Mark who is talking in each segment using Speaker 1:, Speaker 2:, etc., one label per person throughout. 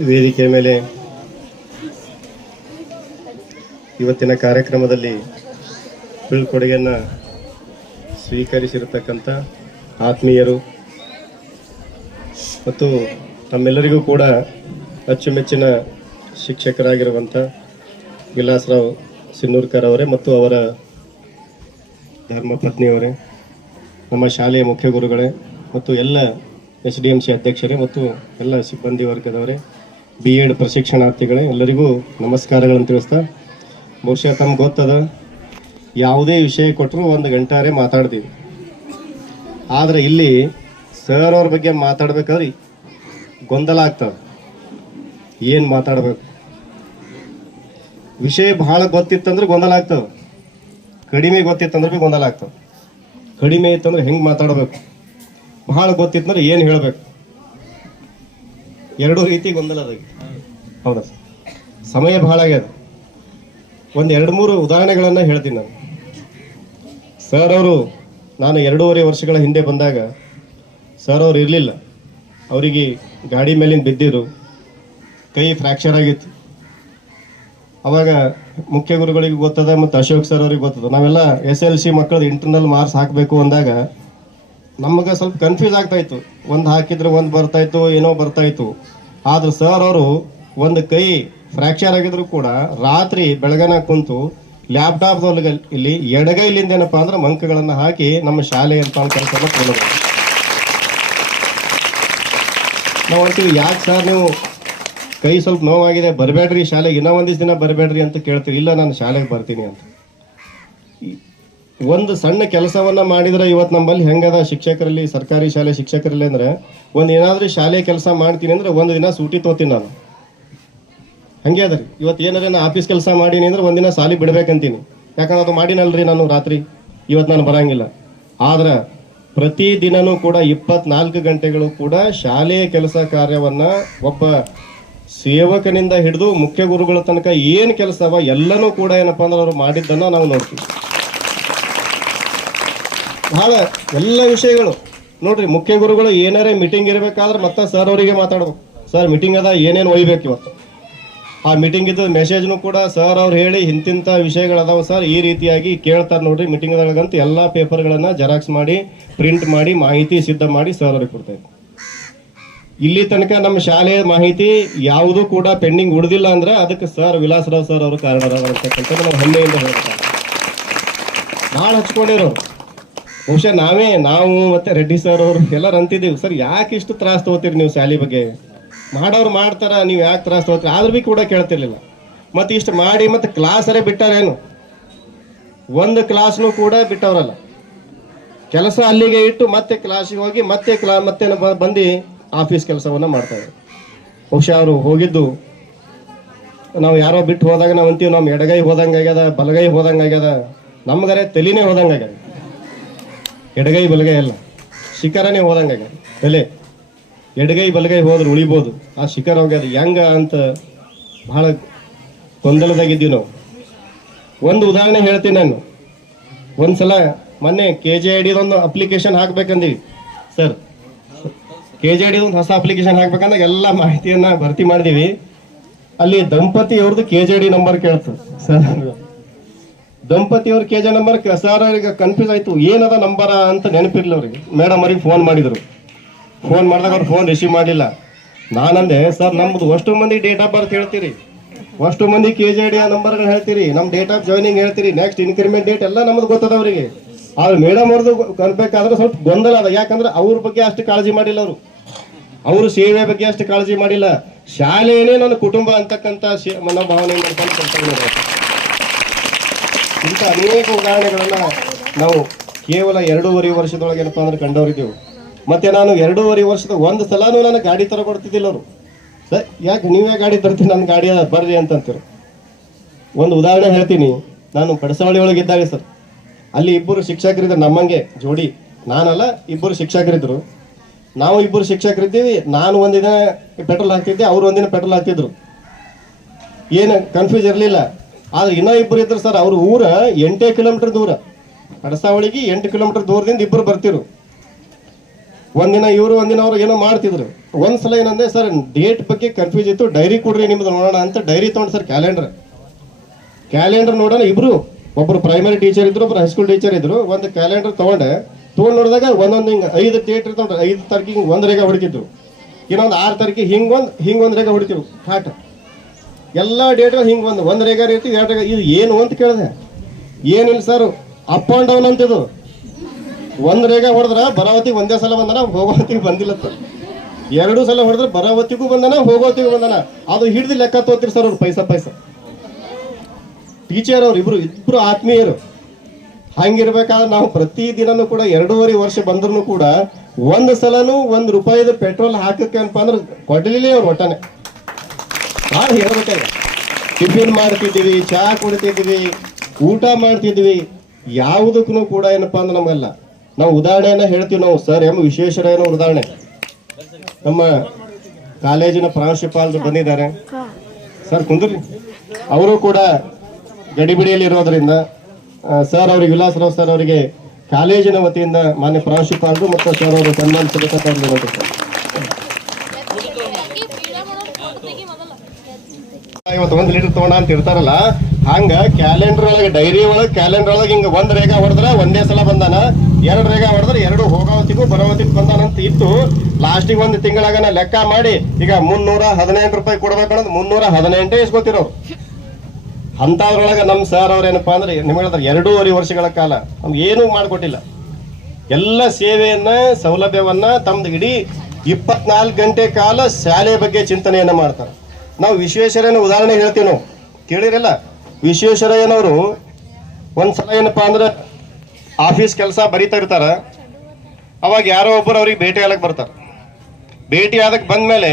Speaker 1: ವೇದಿಕೆಯ ಮೇಲೆ ಇವತ್ತಿನ ಕಾರ್ಯಕ್ರಮದಲ್ಲಿ ಬೀಳ್ಕೊಡುಗೆಯನ್ನು ಸ್ವೀಕರಿಸಿರತಕ್ಕಂಥ ಆತ್ಮೀಯರು ಮತ್ತು ತಮ್ಮೆಲ್ಲರಿಗೂ ಕೂಡ ಅಚ್ಚುಮೆಚ್ಚಿನ ಶಿಕ್ಷಕರಾಗಿರುವಂಥ ವಿಲಾಸರಾವ್ ಸಿನ್ನೂರ್ಕರ್ ಅವರೇ ಮತ್ತು ಅವರ ಧರ್ಮಪತ್ನಿಯವರೇ ನಮ್ಮ ಶಾಲೆಯ ಮುಖ್ಯ ಗುರುಗಳೇ ಮತ್ತು ಎಲ್ಲ ಎಸ್ ಡಿ ಎಂ ಸಿ ಅಧ್ಯಕ್ಷರೇ ಮತ್ತು ಎಲ್ಲ ಸಿಬ್ಬಂದಿ ವರ್ಗದವರೇ ಬಿ ಎಡ್ ಪ್ರಶಿಕ್ಷಣಾರ್ಥಿಗಳೇ, ಎಲ್ಲರಿಗೂ ನಮಸ್ಕಾರಗಳನ್ನು ತಿಳಿಸ್ತಾ, ಬಹುಶಃ ತಮ್ಗೆ ಗೊತ್ತದ, ಯಾವುದೇ ವಿಷಯ ಕೊಟ್ಟರು ಒಂದು ಗಂಟಾರೆ ಮಾತಾಡ್ತೀವಿ. ಆದರೆ ಇಲ್ಲಿ ಸರ್ ಅವ್ರ ಬಗ್ಗೆ ಮಾತಾಡ್ಬೇಕಾದ್ರೆ ಗೊಂದಲ ಆಗ್ತದ. ಏನು ಮಾತಾಡಬೇಕು? ವಿಷಯ ಬಹಳ ಗೊತ್ತಿತ್ತಂದ್ರೆ ಗೊಂದಲ ಆಗ್ತದೆ. ಕಡಿಮೆ ಗೊತ್ತಿತ್ತಂದ್ರೆ ಭೀ ಗೊಂದಲ ಆಗ್ತದೆ. ಕಡಿಮೆ ಇತ್ತಂದ್ರೆ ಹೆಂಗೆ ಮಾತಾಡಬೇಕು? ಬಹಳ ಗೊತ್ತಿತ್ತಂದ್ರೆ ಏನು ಹೇಳಬೇಕು? ಎರಡೂ ರೀತಿ ಗೊಂದಲ ಅದ ಹೌದಾ ಸರ್? ಸಮಯ ಬಹಳ ಆಗ್ಯದ. ಒಂದು ಎರಡು ಮೂರು ಉದಾಹರಣೆಗಳನ್ನು ಹೇಳ್ತೀನಿ ನಾನು. ಸರ್ ಅವರು ನಾನು ಎರಡೂವರೆ ವರ್ಷಗಳ ಹಿಂದೆ ಬಂದಾಗ ಸರ್ ಅವರು ಇರಲಿಲ್ಲ. ಅವರಿಗೆ ಗಾಡಿ ಮೇಲಿಂದ ಬಿದ್ದಿದ್ರು ಕೈ ಫ್ರ್ಯಾಕ್ಚರ್ ಆಗಿತ್ತು. ಅವಾಗ ಮುಖ್ಯ ಗುರುಗಳಿಗೆ ಗೊತ್ತದ ಮತ್ತು ಅಶೋಕ್ ಸರ್ ಅವ್ರಿಗೆ ಗೊತ್ತದ. ನಾವೆಲ್ಲ ಎಸ್ ಎಲ್ ಸಿ ಮಕ್ಕಳದ್ದು ಇಂಟರ್ನಲ್ ಮಾರ್ಕ್ಸ್ ಹಾಕಬೇಕು ಅಂದಾಗ ನಮಗೆ ಸ್ವಲ್ಪ ಕನ್ಫ್ಯೂಸ್ ಆಗ್ತಾಯಿತ್ತು ಒಂದು ಹಾಕಿದ್ರೆ ಒಂದು ಬರ್ತಾಯಿತ್ತು ಏನೋ ಬರ್ತಾಯಿತ್ತು ಆದ್ರೆ ಸರ್ ಅವರು ಒಂದು ಕೈ ಫ್ರ್ಯಾಕ್ಚರ್ ಆಗಿದ್ರು ಕೂಡ ರಾತ್ರಿ ಬೆಳಗನ ಕುಂತು ಲ್ಯಾಪ್ಟಾಪ್ ಇಲ್ಲಿ ಎಡಗೈಲಿಂದ ಏನಪ್ಪಾ ಅಂದ್ರೆ ಮಂಕಗಳನ್ನು ಹಾಕಿ ನಮ್ಮ ಶಾಲೆ ಅಂತ ಕೆಲಸವನ್ನು ಕೊಡೋದು ನಾವು ಅಂತೀವಿ, ಯಾಕೆ ಸರ್ ನೀವು ಕೈ ಸ್ವಲ್ಪ ನೋವಾಗಿದೆ, ಬರಬೇಡ್ರಿ ಶಾಲೆಗೆ ಇನ್ನೂ ಒಂದಿಷ್ಟು ದಿನ ಬರಬೇಡ್ರಿ ಅಂತ ಕೇಳ್ತೀರಿ. ಇಲ್ಲ, ನಾನು ಶಾಲೆಗೆ ಬರ್ತೀನಿ ಅಂತ. ಒಂದು ಸಣ್ಣ ಕೆಲಸವನ್ನ ಮಾಡಿದ್ರೆ ಇವತ್ತು ನಮ್ಮಲ್ಲಿ ಹೆಂಗದ ಶಿಕ್ಷಕರಲ್ಲಿ, ಸರ್ಕಾರಿ ಶಾಲೆ ಶಿಕ್ಷಕರಲ್ಲಿ ಅಂದ್ರೆ ಒಂದು ಏನಾದರೂ ಶಾಲೆ ಕೆಲಸ ಮಾಡ್ತೀನಿ ಅಂದ್ರೆ ಒಂದು ದಿನ ಸೂಟಿ ತೋತೀನಿ ನಾನು. ಹಂಗೆ ಅದ ರೀ. ಇವತ್ತು ಏನಾರ ನಾ ಆಫೀಸ್ ಕೆಲಸ ಮಾಡೀನಿ ಅಂದ್ರೆ ಒಂದಿನ ಸಾಲಿ ಬಿಡ್ಬೇಕಂತೀನಿ. ಯಾಕಂದ್ರೆ ಅದು ಮಾಡಿನಲ್ರಿ ನಾನು ರಾತ್ರಿ. ಇವತ್ತು ನಾನು ಬರಂಗಿಲ್ಲ. ಆದ್ರೆ ಪ್ರತಿ ದಿನನೂ ಕೂಡ ಇಪ್ಪತ್ನಾಲ್ಕು ಗಂಟೆಗಳು ಕೂಡ ಶಾಲೆಯ ಕೆಲಸ ಕಾರ್ಯವನ್ನ ಒಬ್ಬ ಸೇವಕನಿಂದ ಹಿಡಿದು ಮುಖ್ಯ ಗುರುಗಳ ತನಕ ಏನು ಕೆಲಸ ಅವ ಎಲ್ಲನೂ ಕೂಡ ಏನಪ್ಪ ಅಂದ್ರೆ ಅವರು ಮಾಡಿದ್ದನ್ನು ನಾವು ನೋಡ್ತೀವಿ. ಬಹಳ ಎಲ್ಲ ವಿಷಯಗಳು. ನೋಡ್ರಿ, ಮುಖ್ಯ ಗುರುಗಳು ಏನಾರೇ ಮೀಟಿಂಗ್ ಇರಬೇಕಾದ್ರೆ ಮತ್ತೆ ಸರ್ ಅವರಿಗೆ ಮಾತಾಡ್ಬೇಕು. ಸರ್ ಮೀಟಿಂಗ್ ಅದ, ಏನೇನು ಒಯ್ಬೇಕು ಇವತ್ತು? ಆ ಮೀಟಿಂಗ್ ಇದ್ದ ಮೆಸೇಜ್ನು ಕೂಡ ಸರ್ ಅವ್ರು ಹೇಳಿ ಇಂತಿಂಥ ವಿಷಯಗಳದಾವ ಸರ್ ಈ ರೀತಿಯಾಗಿ ಕೇಳ್ತಾರೆ ನೋಡ್ರಿ ಎಲ್ಲಾ ಎಲ್ಲ ಪೇಪರ್ಗಳನ್ನ ಜೆರಾಕ್ಸ್ ಮಾಡಿ ಪ್ರಿಂಟ್ ಮಾಡಿ, ಮಾಹಿತಿ ಸಿದ್ಧ ಮಾಡಿ ಸರ್ ಅವ್ರಿಗೆ ಕೊಡ್ತಾ ಇಲ್ಲಿ ತನಕ ನಮ್ಮ ಶಾಲೆಯ ಮಾಹಿತಿ ಯಾವುದೂ ಕೂಡ ಪೆಂಡಿಂಗ್ ಉಳಿದಿಲ್ಲ ಅಂದ್ರೆ ಅದಕ್ಕೆ ಸರ್ ವಿಲಾಸರಾವ್ ಸರ್ ಅವರು ಅಂತಕ್ಕಂಥದ್ದು ನಾವು ಹೆಮ್ಮೆಯಿಂದ ಹೇಳ್ತಾರೆ ಭಾಳ ಹಚ್ಕೊಂಡಿರೋ ಬಹುಶಃ ನಾವೇ, ನಾವು ಮತ್ತೆ ರೆಡ್ಡಿ ಸರ್ ಅವರು ಎಲ್ಲರೂ ಅಂತಿದ್ದೀವಿ ಸರ್ ಯಾಕೆ ಇಷ್ಟು ತ್ರಾಸ ತಗೋತೀರಿ ನೀವು ಶಾಲೆ ಬಗ್ಗೆ? ಮಾಡೋರು ಮಾಡ್ತಾರ, ನೀವು ಯಾಕೆ ತ್ರಾಸ ತಗೋತೀರಿ? ಆದ್ರೂ ಭೀ ಕೂಡ ಕೇಳ್ತಿರ್ಲಿಲ್ಲ. ಮತ್ತೆ ಇಷ್ಟು ಮಾಡಿ ಮತ್ತೆ ಕ್ಲಾಸರೇ ಬಿಟ್ಟಾರೇನು? ಒಂದು ಕ್ಲಾಸ್ನು ಕೂಡ ಬಿಟ್ಟವರಲ್ಲ. ಕೆಲಸ ಅಲ್ಲಿಗೆ ಇಟ್ಟು ಮತ್ತೆ ಕ್ಲಾಸಿಗೆ ಹೋಗಿ ಮತ್ತೆ ಕ್ಲಾ, ಮತ್ತೆ ಬ- ಬಂದು ಆಫೀಸ್ ಕೆಲಸವನ್ನ ಮಾಡ್ತಾರೆ ಬಹುಶಃ ಅವರು ಹೋಗಿದ್ದು, ನಾವು ಯಾರೋ ಬಿಟ್ಟು ಹೋದಾಗ ನಾವು ಅಂತೀವಿ ನಮ್ಮ ಎಡಗೈ ಹೋದಂಗೆ ಆಗ್ಯದ, ಬಲಗೈ ಹೋದಂಗೆ ಆಗ್ಯದ. ನಮ್ಗರೇ ತಲೆನೇ ಹೋದಂಗೆ ಆಗ್ಯದ. ಎಡಗೈ ಬಲಗೈ ಅಲ್ಲ, ಶಿಖರನೇ ಹೋದಂಗೆ ಆಗ್ಯದ. ತಲೆ. ಎಡಗೈ ಬಲಗೈ ಹೋದ್ರೆ ಉಳಿಬೋದು. ಆ ಶಿಖರ ಅದು ಹೆಂಗ ಅಂತ ಬಹಳ ಗೊಂದಲದಾಗಿದ್ದೀವಿ ನಾವು. ಒಂದು ಉದಾಹರಣೆ ಹೇಳ್ತೀನಿ ನಾನು. ಒಂದ್ಸಲ ಮೊನ್ನೆ ಕೆ ಜೆ ಐ ಒಂದು ಅಪ್ಲಿಕೇಶನ್ ಹಾಕ್ಬೇಕಂದೀವಿ. ಸರ್ ಕೆ ಜೆ ಐ ಒಂದು ಹೊಸ ಅಪ್ಲಿಕೇಶನ್ ಹಾಕ್ಬೇಕಂದ್ರೆ ಎಲ್ಲ ಮಾಹಿತಿಯನ್ನ ಭರ್ತಿ ಮಾಡಿದೀವಿ. ಅಲ್ಲಿ ದಂಪತಿ ಅವ್ರದ್ದು ಕೆ ಜೆ ಡಿ ನಂಬರ್ ಕೇಳ್ತು. ಸರ್ ದಂಪತಿ ಅವ್ರ ಕೆ ಜೆ ನಂಬರ್ ಸರ್ ಅವ್ರಿಗೆ ಕನ್ಫ್ಯೂಸ್ ಆಯ್ತು. ಏನದ ನಂಬರ ಅಂತ ನೆನಪಿರ್ಲಿಲ್ಲ ಅವ್ರಿಗೆ. ಮೇಡಮ್ ಅವ್ರಿಗೆ ಫೋನ್ ಮಾಡಿದ್ರು. ಫೋನ್ ಮಾಡಿದಾಗ ಅವ್ರು ಫೋನ್ ರಿಸೀವ್ ಮಾಡಿಲ್ಲ ನಾನಂದೆ, ಸರ್, ನಮ್ದು ಅಷ್ಟು ಮಂದಿ ಡೇಟ್ ಆಫ್ ಬರ್ತ್ ಹೇಳ್ತೀರಿ. ಅಷ್ಟು ಮಂದಿ ಕೆ ಜೆ ಡಿ ನಂಬರ್ಗಳು ಹೇಳ್ತೀರಿ. ನಮ್ಮ ಡೇಟ್ ಆಫ್ ಜಾಯ್ನಿಂಗ್ ಹೇಳ್ತೀರಿ. ನೆಕ್ಸ್ಟ್ ಇನ್ಕ್ರಿಮೆಂಟ್ ಡೇಟ್ ಎಲ್ಲ ನಮ್ದು ಗೊತ್ತದ ಅವರಿಗೆ. ಆದ್ರೆ ಮೇಡಮ್ ಅವ್ರದ್ದು ಕರ್ಬೇಕಾದ್ರೆ ಸ್ವಲ್ಪ ಗೊಂದಲ ಅದ. ಯಾಕಂದ್ರೆ ಅವ್ರ ಬಗ್ಗೆ ಅಷ್ಟು ಕಾಳಜಿ ಮಾಡಿಲ್ಲ ಅವರು. ಅವರು ಸೇವೆ ಬಗ್ಗೆ ಅಷ್ಟು ಕಾಳಜಿ ಮಾಡಿಲ್ಲ. ಶಾಲೆಯೇ ನನ್ನ ಕುಟುಂಬ ಅಂತಕ್ಕಂಥ ಮನೋಭಾವನೆ. ಇಂಥ ಅನೇಕ ಉದಾಹರಣೆಗಳನ್ನ ನಾವು ಕೇವಲ ಎರಡೂವರೆ ವರ್ಷದೊಳಗೆ ಏನಪ್ಪಾ ಅಂದ್ರೆ ಕಂಡವರಿದ್ದೆವು. ಮತ್ತೆ ನಾನು ಎರಡೂವರೆ ವರ್ಷದ ಒಂದು ಸಲನೂ ನಾನು ಗಾಡಿ ತರ ಕೊಡ್ತಿದ್ದಿಲ್ಲ ಅವರು. ಸರ್ ಯಾಕೆ ನೀವೇ ಗಾಡಿ ತರ್ತೀನಿ ನನ್ನ ಗಾಡಿ ಬರ್ರಿ ಅಂತಂತೀರ. ಒಂದು ಉದಾಹರಣೆ ಹೇಳ್ತೀನಿ. ನಾನು ಪಡಸವಳ್ಳಿ ಒಳಗಿದ್ದಾಗ ಸರ್. ಅಲ್ಲಿ ಇಬ್ಬರು ಶಿಕ್ಷಕರಿದ್ರು ನಮ್ಮಂಗೆ, ಜೋಡಿ. ನಾನಲ್ಲ, ಇಬ್ಬರು ಶಿಕ್ಷಕರಿದ್ರು. ನಾವು ಇಬ್ಬರು ಶಿಕ್ಷಕರಿದ್ದೀವಿ, ನಾನು ಒಂದಿನ ಪೆಟ್ರೋಲ್ ಹಾಕ್ತಿದ್ದೆ, ಅವ್ರು ಒಂದಿನ ಪೆಟ್ರೋಲ್ ಹಾಕ್ತಿದ್ರು. ಏನು ಕನ್ಫ್ಯೂಸ್ ಇರಲಿಲ್ಲ. ಆದ್ರೆ ಇನ್ನೂ ಇಬ್ಬರು ಇದ್ರು ಸರ್. ಅವ್ರ ಊರ ಎಂಟೇ ಕಿಲೋಮೀಟರ್ ದೂರ. ಪಡಸಾವಳಿಗೆ ಎಂಟು ಕಿಲೋಮೀಟರ್ ದೂರದಿಂದ ಇಬ್ಬರು ಬರ್ತಿರು ಒಂದಿನ ಇವರು, ಒಂದಿನ ಅವ್ರು ಏನೋ ಮಾಡ್ತಿದ್ರು. ಒಂದ್ಸಲ ಏನಂದ್ರೆ ಸರ್ ಡೇಟ್ ಬಗ್ಗೆ ಕನ್ಫ್ಯೂಸ್ ಇತ್ತು. ಡೈರಿ ಕೊಡ್ರಿ, ನಿಮ್ದು ನೋಡೋಣ ಅಂತ ಡೈರಿ ತಗೊಂಡು ಸರ್ ಕ್ಯಾಲೆಂಡರ್ ಕ್ಯಾಲೆಂಡರ್ ನೋಡೋಣ, ಇಬ್ರು. ಒಬ್ರು ಪ್ರೈಮರಿ ಟೀಚರ್ ಇದ್ರು, ಒಬ್ರು ಹೈಸ್ಕೂಲ್ ಟೀಚರ್ ಇದ್ರು. ಒಂದು ಕ್ಯಾಲೆಂಡರ್ ತಗೊಂಡೆ. ತಗೊಂಡ್ ನೋಡಿದಾಗ ಒಂದೊಂದು ಹಿಂಗೆ ಐದು ಡೇಟ್ ಇರ್ತಾವ್ರಿ ಐದು ತಾರೀಕಿಗೆ ಹಿಂಗೆ ಒಂದ್ ರೇಗ ಹೊಡಿತಿದ್ರು ಇನ್ನೊಂದು ಆರು ತಾರೀಕಿಗೆ ಹಿಂಗೊಂದು ಹಿಂಗ್ ಒಂದ್ ರೇಖ ಹೊಡಿತಿರು ಹಾಟ್. ಎಲ್ಲಾ ಡೇಟ್ ಹಿಂಗ್ ಒಂದು, ಒಂದ್ ರೇಗ ಇರ್ತೀವಿ ಎರಡು ಇದು ಏನು ಅಂತ ಕೇಳಿದೆ. ಏನಿಲ್ಲ ಸರ್ ಅಪ್ ಅಂಡ್ ಡೌನ್ ಅಂತಿದು. ಒಂದ್ ರೇಗ ಹೊಡೆದ್ರ ಬರಾವತಿಗೆ ಒಂದೇ ಸಲ ಬಂದನ ಹೋಗೋತಿಗೆ ಬಂದಿಲ್ಲ ಎರಡು ಸಲ ಹೊಡೆದ್ರೆ ಬರಾವತಿಗೂ ಬಂದನ ಹೋಗೋತಿಗೂ ಬಂದನ. ಅದು ಹಿಡಿದು ಲೆಕ್ಕ ತೋತಿರ್ ಸರ್ ಅವ್ರು, ಪೈಸ ಪೈಸ. ಟೀಚರ್ ಅವ್ರು ಇಬ್ರು ಇಬ್ರು ಆತ್ಮೀಯರು. ಹಂಗಿರ್ಬೇಕಾದ್ರೆ ನಾವು ಪ್ರತಿ ದಿನನೂ ಕೂಡ ಎರಡೂವರೆ ವರ್ಷ ಬಂದ್ರು ಕೂಡ ಒಂದ್ ಸಲನು ಒಂದ್ ರೂಪಾಯಿದ ಪೆಟ್ರೋಲ್ ಹಾಕಕ್ಕೆ ಅನ್ಪ ಅಂದ್ರೆ ಕೊಡ್ಲಿಲ್ಲ ಅವ್ರು ಒಟ್ಟನೆ. ಭಾಳ ಹೇಳ್ಬೇಕಾಗ ಟಿಫಿನ್ ಮಾಡ್ತಿದ್ದೀವಿ ಚಹಾ ಕುಡಿತಿದ್ವಿ ಊಟ ಮಾಡ್ತಿದ್ವಿ ಯಾವುದಕ್ಕೂ ಕೂಡ ಏನಪ್ಪಾ ಅಂದ್ರೆ ನಮಗೆಲ್ಲ ನಾವು ಉದಾಹರಣೆಯನ್ನ ಹೇಳ್ತೀವಿ ನಾವು. ಸರ್, ಎಂ ವಿಶ್ವೇಶ್ವರಯ್ಯನ ಉದಾಹರಣೆ. ನಮ್ಮ ಕಾಲೇಜಿನ ಪ್ರಾಂಶುಪಾಲರು ಬಂದಿದ್ದಾರೆ. ಸರ್, ಕುಂದ್ರಿ. ಅವರು ಕೂಡ ಗಡಿಬಿಡಿಯಲ್ಲಿ ಇರೋದ್ರಿಂದ ಸರ್ ಅವರಿಗೆ ವಿಲಾಸರಾವ್ ಸರ್ ಅವರಿಗೆ ಕಾಲೇಜಿನ ವತಿಯಿಂದ ಮಾನ್ಯ ಪ್ರಾಂಶುಪಾಲರು ಮತ್ತು ಸರ್ ಅವರು ಸನ್ಮಾನಿಸಬೇಕಂತ ಅವ್ರು ವಿನಂತಿಸ್ತಾರೆ. ಇವತ್ತು ಒಂದ್ ಲೀಟರ್ ತಗೊಂಡ ಅಂತ ಇರ್ತಾರಲ್ಲ, ಹಂಗ ಕ್ಯಾಲೆಂಡರ್ ಒಳಗೆ ಡೈರಿ ಒಳಗೆ ಕ್ಯಾಲೆಂಡರ್ ಒಳಗೆ ಹಿಂಗ ಒಂದ್ ರೇಖಾ ಹೊಡೆದ್ರ ಒಂದೇ ಸಲ ಬಂದಾನ, ಎರಡು ರೇಖಾ ಹೊಡೆದ್ರ ಎರಡು ಹೋಗೋತಿಗೂ ಬರೋತಿಗೂ ಬಂದಾನ ಅಂತ ಇತ್ತು ಲಾಸ್ಟಿಗೆ ಒಂದು ತಿಂಗಳಾಗನ ಲೆಕ್ಕ ಮಾಡಿ, ಈಗ ಮುನ್ನೂರ ಹದಿನೆಂಟು ರೂಪಾಯಿ ಕೊಡ್ಬೇಕನ್ನೋದು ಮುನ್ನೂರ ಹದಿನೆಂಟೇ ಇಸ್ಕೊತಿರೋ ಅಂತವ್ರೊಳಗೆ ನಮ್ಮ ಸರ್ ಅವ್ರೇನಪ್ಪಾ ಅಂದ್ರೆ, ನಿಮಗೆ ಹೇಳಿದ್ರೆ ಎರಡೂವರೆ ವರ್ಷಗಳ ಕಾಲ, ನಮ್ಗೆ ಏನೂ ಮಾಡಿಕೊಟ್ಟಿಲ್ಲ. ಎಲ್ಲ ಸೇವೆಯನ್ನ, ಸೌಲಭ್ಯವನ್ನ ತಮ್ದು ಇಡೀ ಇಪ್ಪತ್ನಾಲ್ಕು ಗಂಟೆ ಕಾಲ ಶಾಲೆ ಬಗ್ಗೆ ಚಿಂತನೆಯನ್ನ ಮಾಡ್ತಾರೆ. ನಾವು ವಿಶ್ವೇಶ್ವರಯ್ಯನ ಉದಾಹರಣೆ ಹೇಳ್ತೀವಿ ನಾವು. ಕೇಳಿರಲ್ಲ? ವಿಶ್ವೇಶ್ವರಯ್ಯನವರು ಒಂದ್ಸಲ ಏನಪ್ಪಾ ಅಂದ್ರೆ ಆಫೀಸ್ ಕೆಲಸ ಬರೀತಾ ಇರ್ತಾರ. ಅವಾಗ ಯಾರೋ ಒಬ್ಬರು ಅವ್ರಿಗೆ ಭೇಟಿ ಆಗಕ್ಕೆ ಬರ್ತಾರೆ. ಭೇಟಿ ಆದಕ್ಕೆ ಬಂದ್ಮೇಲೆ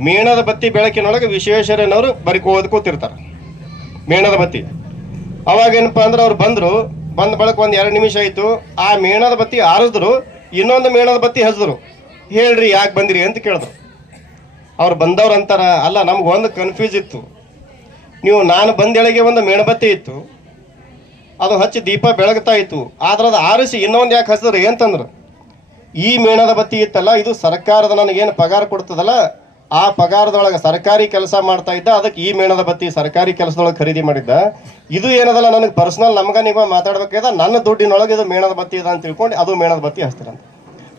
Speaker 1: ಮೇಣದ ಬತ್ತಿ ಬೆಳಕಿನೊಳಗೆ ವಿಶ್ವೇಶ್ವರಯ್ಯನವರು ಬರೀ ಕೂತಿರ್ತಾರೆ. ಮೇಣದ ಬತ್ತಿ. ಅವಾಗ ಏನಪ್ಪಾ ಅಂದ್ರೆ ಅವ್ರು ಬಂದ್ರು, ಬಂದ ಬಳಕ ಒಂದು ಎರಡು ನಿಮಿಷ ಆಯ್ತು. ಆ ಮೇಣದ ಬತ್ತಿ ಆರಿಸಿದ್ರು, ಇನ್ನೊಂದು ಮೇಣದ ಬತ್ತಿ ಹಚ್ಚಿದ್ರು ಹೇಳ್ರಿ ಯಾಕೆ ಬಂದಿರಿ ಅಂತ ಕೇಳಿದ್ರು. ಅವ್ರು ಬಂದವ್ರು ಅಂತಾರ, ಅಲ್ಲ, ನಮ್ಗೆ ಒಂದು ಕನ್ಫ್ಯೂಸ್ ಇತ್ತು. ನೀವು ನಾನು ಬಂದೇಳಿಗೆ ಒಂದು ಮೇಣಬತ್ತಿ ಇತ್ತು. ಅದು ಹಚ್ಚಿ ದೀಪ ಬೆಳಗ್ತಾ ಇತ್ತು. ಆದ್ರೆ ಅದು ಆರಿಸಿ ಇನ್ನೊಂದು ಯಾಕೆ ಹಚ್ಚಿದ್ರಿ ಅಂತಂದ್ರು ಈ ಮೇಣದ ಬತ್ತಿ ಇತ್ತಲ್ಲ, ಇದು ಸರ್ಕಾರದ ನನಗೇನು ಪಗಾರ ಕೊಡ್ತದಲ್ಲ, ಆ ಪಗಾರದೊಳಗೆ ಸರ್ಕಾರಿ ಕೆಲಸ ಮಾಡ್ತಾ ಇದ್ದ, ಅದಕ್ಕೆ ಈ ಮೇಣದ ಬತ್ತಿ ಸರ್ಕಾರಿ ಕೆಲಸದೊಳಗೆ ಖರೀದಿ ಮಾಡಿದ್ದ. ಇದು ಏನದಲ್ಲ, ನನಗೆ ಪರ್ಸನಲ್ ನಮ್ಗೆ ನೀವು ಮಾತಾಡ್ಬೇಕಾದ, ನನ್ನ ದುಡ್ಡಿನೊಳಗೆ ಇದು ಮೇಣದ ಬತ್ತಿ ಇದೆ ಅಂತ ತಿಳ್ಕೊಂಡು ಅದು ಮೇಣದ ಬತ್ತಿ ಹಚ್ತಾರಂತ.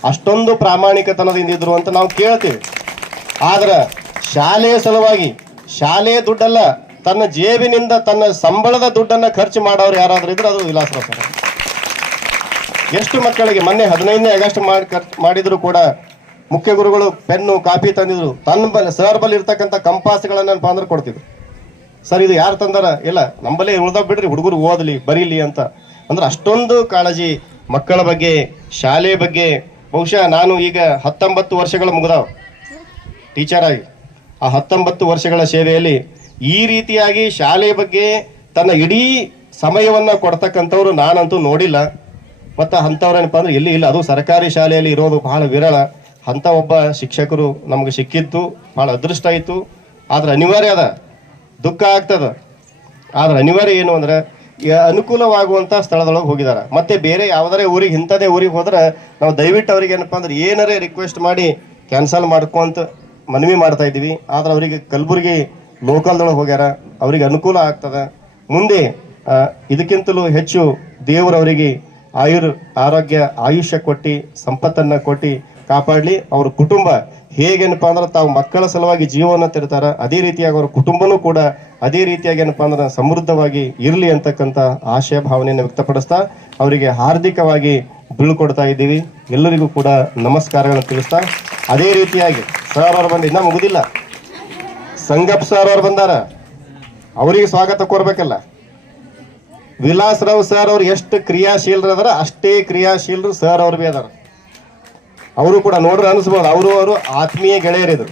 Speaker 1: ಅಷ್ಟೊಂದು ಪ್ರಾಮಾಣಿಕತನದಿಂದ ಇದ್ರು ಅಂತ ನಾವು ಕೇಳ್ತೀವಿ. ಆದ್ರೆ ಶಾಲೆಯ ಸಲುವಾಗಿ ಶಾಲೆಯ ದುಡ್ಡಲ್ಲ, ತನ್ನ ಜೇಬಿನಿಂದ ತನ್ನ ಸಂಬಳದ ದುಡ್ಡನ್ನ ಖರ್ಚು ಮಾಡೋರು ಯಾರಾದ್ರೂ ಇದ್ರೆ ಅದು ವಿಲಾಸ ಸರ್. ಎಷ್ಟು ಮಕ್ಕಳಿಗೆ ಮೊನ್ನೆ ಹದಿನೈದನೇ ಆಗಸ್ಟ್ ಮಾಡಿ ಮಾಡಿದ್ರು ಕೂಡ ಮುಖ್ಯ ಗುರುಗಳು ಪೆನ್ನು, ಕಾಪಿ ತಂದಿದ್ರು. ತನ್ನ ಬಲ್ ಸರ್ ಬಲ್ಲಿ ಇರ್ತಕ್ಕಂಥ ಕಂಪಾಸ್ಗಳನ್ನ ಅಂದ್ರೆ ಕೊಡ್ತಿದ್ರು. ಸರ್, ಇದು ಯಾರು ತಂದಾರ? ಇಲ್ಲ ನಂಬಲ್ಲೇ ಉಳ್ದಾಗ ಬಿಡ್ರಿ, ಹುಡುಗರು ಓದಲಿ, ಬರೀಲಿ ಅಂತ. ಅಂದ್ರೆ ಅಷ್ಟೊಂದು ಕಾಳಜಿ ಮಕ್ಕಳ ಬಗ್ಗೆ, ಶಾಲೆ ಬಗ್ಗೆ. ಬಹುಶಃ ನಾನು ಈಗ ಹತ್ತೊಂಬತ್ತು ವರ್ಷಗಳು ಮುಗಿದಾವ. ಟೀಚರ್ ಆಗಿ ಆ ಹತ್ತೊಂಬತ್ತು ವರ್ಷಗಳ ಸೇವೆಯಲ್ಲಿ ಈ ರೀತಿಯಾಗಿ ಶಾಲೆ ಬಗ್ಗೆ ತನ್ನ ಇಡೀ ಸಮಯವನ್ನು ಕೊಡ್ತಕ್ಕಂಥವ್ರು ನಾನಂತೂ ನೋಡಿಲ್ಲ. ಮತ್ತು ಅಂಥವ್ರೇನಪ್ಪ ಅಂದ್ರೆ ಇಲ್ಲಿ ಇಲ್ಲ, ಅದು ಸರ್ಕಾರಿ ಶಾಲೆಯಲ್ಲಿ ಇರೋದು ಬಹಳ ವಿರಳ. ಅಂಥ ಒಬ್ಬ ಶಿಕ್ಷಕರು ನಮಗೆ ಸಿಕ್ಕಿತ್ತು ಭಾಳ ಅದೃಷ್ಟ ಆಯಿತು ಆದರೆ ಅನಿವಾರ್ಯ ಅದ, ದುಃಖ ಆಗ್ತದ. ಆದರೆ ಅನಿವಾರ್ಯ ಏನು ಅಂದ್ರೆ ಅನುಕೂಲವಾಗುವಂಥ ಸ್ಥಳದೊಳಗೆ ಹೋಗಿದ್ದಾರೆ ಮತ್ತೆ ಬೇರೆ ಯಾವುದಾರ ಊರಿಗೆ ಇಂಥದೇ ಊರಿಗೆ ಹೋದ್ರೆ ನಾವು ದಯವಿಟ್ಟು ಅವ್ರಿಗೆ ಏನಪ್ಪ ಅಂದ್ರೆ ಏನಾರೇ ರಿಕ್ವೆಸ್ಟ್ ಮಾಡಿ ಕ್ಯಾನ್ಸಲ್ ಮಾಡ್ಕೊಂತ ಮನವಿ ಮಾಡ್ತಾ ಇದ್ದೀವಿ. ಆದ್ರೆ ಅವರಿಗೆ ಕಲಬುರಗಿ ಲೋಕಲ್ದೊಳಗೆ ಹೋಗ್ಯಾರ. ಅವರಿಗೆ ಅನುಕೂಲ ಆಗ್ತದೆ. ಮುಂದೆ ಇದಕ್ಕಿಂತಲೂ ಹೆಚ್ಚು ದೇವರವರಿಗೆ ಆಯುರ್, ಆರೋಗ್ಯ, ಆಯುಷ್ಯ ಕೊಟ್ಟು, ಸಂಪತ್ತನ್ನ ಕೊಟ್ಟು ಕಾಪಾಡಲಿ. ಅವ್ರ ಕುಟುಂಬ ಹೇಗೇನಪ್ಪ ಅಂದ್ರೆ ತಾವು ಮಕ್ಕಳ ಸಲುವಾಗಿ ಜೀವನ ತಿರ್ತಾರೆ. ಅದೇ ರೀತಿಯಾಗಿ ಅವ್ರ ಕುಟುಂಬನೂ ಕೂಡ ಅದೇ ರೀತಿಯಾಗಿ ಏನಪ್ಪಾ ಅಂದ್ರೆ ಸಮೃದ್ಧವಾಗಿ ಇರಲಿ ಅಂತಕ್ಕಂಥ ಆಶಯ, ಭಾವನೆಯನ್ನು ವ್ಯಕ್ತಪಡಿಸ್ತಾ ಅವರಿಗೆ ಹಾರ್ದಿಕವಾಗಿ ಬೀಳ್ಕೊಡ್ತಾ ಇದ್ದೀವಿ. ಎಲ್ಲರಿಗೂ ಕೂಡ ನಮಸ್ಕಾರಗಳನ್ನು ತಿಳಿಸ್ತಾ ಅದೇ ರೀತಿಯಾಗಿ ಸರ್ ಅವ್ರು ಬಂದು ಇನ್ನೂ ಮುಗುದಿಲ್ಲ. ಸಂಗಪ್ ಸರ್ ಅವ್ರು ಬಂದಾರ. ಅವರಿಗೆ ಸ್ವಾಗತ ಕೋರ್ಬೇಕಲ್ಲ. ವಿಲಾಸ್ ರಾವ್ ಸರ್ ಅವ್ರು ಎಷ್ಟು ಕ್ರಿಯಾಶೀಲರು ಅದಾರ, ಅಷ್ಟೇ ಕ್ರಿಯಾಶೀಲರು ಸರ್ ಅವ್ರು ಬಿ ಅದಾರ. ಅವರು ಕೂಡ ನೋಡ್ರೆ ಅನಿಸ್ಬೋದು, ಅವರು ಅವರು ಆತ್ಮೀಯ ಗೆಳೆಯರಿದ್ರು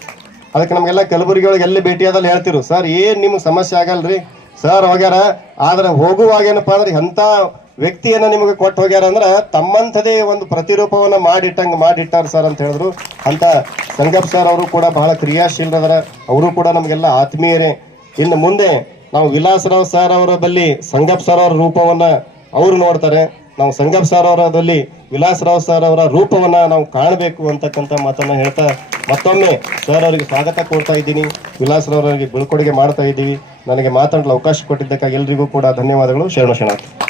Speaker 1: ಅದಕ್ಕೆ ನಮಗೆಲ್ಲ ಕಲಬುರಗಿ ಒಳಗೆ ಎಲ್ಲಿ ಭೇಟಿಯಾದಲ್ಲಿ ಹೇಳ್ತಿರು, ಸರ್, ಏನ್ ನಿಮ್ಗೆ ಸಮಸ್ಯೆ ಆಗಲ್ರಿ? ಸರ್ ಹೋಗ್ಯಾರ, ಆದ್ರೆ ಹೋಗುವಾಗ ಏನಪ್ಪಾ ಅಂದ್ರೆ ಎಂಥ ವ್ಯಕ್ತಿಯನ್ನ ನಿಮಗೆ ಕೊಟ್ಟು ಹೋಗ್ಯಾರ ಅಂದ್ರೆ ತಮ್ಮಂಥದೇ ಒಂದು ಪ್ರತಿರೂಪವನ್ನ ಮಾಡಿಟ್ಟಂಗ ಮಾಡಿಟ್ಟಾರ ಸರ್ ಅಂತ ಹೇಳಿದ್ರು. ಅಂತ ಸಂಗಪ್ ಸರ್ ಅವರು ಕೂಡ ಬಹಳ ಕ್ರಿಯಾಶೀಲರ ಅವರು ಕೂಡ ನಮಗೆಲ್ಲ ಆತ್ಮೀಯರೇ. ಇನ್ನು ಮುಂದೆ ನಾವು ವಿಲಾಸರಾವ್ ಸರ್ ಅವರ ಬಲ್ಲಿ ಸಂಗಪ್ ಸರ್ ಅವರ ರೂಪವನ್ನ ಅವರು ನೋಡ್ತಾರೆ. ನಾವು ಸಂಗಪ್ ಸರ್ ಅವರಲ್ಲಿ ವಿಲಾಸರಾವ್ ಸರ್ ಅವರ ರೂಪವನ್ನ ನಾವು ಕಾಣಬೇಕು ಅಂತಕ್ಕಂಥ ಮಾತನ್ನ ಹೇಳ್ತಾ ಮತ್ತೊಮ್ಮೆ ಸರ್ ಅವರಿಗೆ ಸ್ವಾಗತ ಕೊಡ್ತಾ ಇದ್ದೀನಿ. ಅವರಿಗೆ ಬೀಳ್ಕೊಡುಗೆ ಮಾಡ್ತಾ ಇದ್ದೀವಿ. ನನಗೆ ಮಾತಾಡಲು ಅವಕಾಶ ಕೊಟ್ಟಿದ್ದಕ್ಕಾಗಿ ಎಲ್ರಿಗೂ ಕೂಡ ಧನ್ಯವಾದಗಳು. ಶರಣ ಶರಣಾರ್ಥಿ.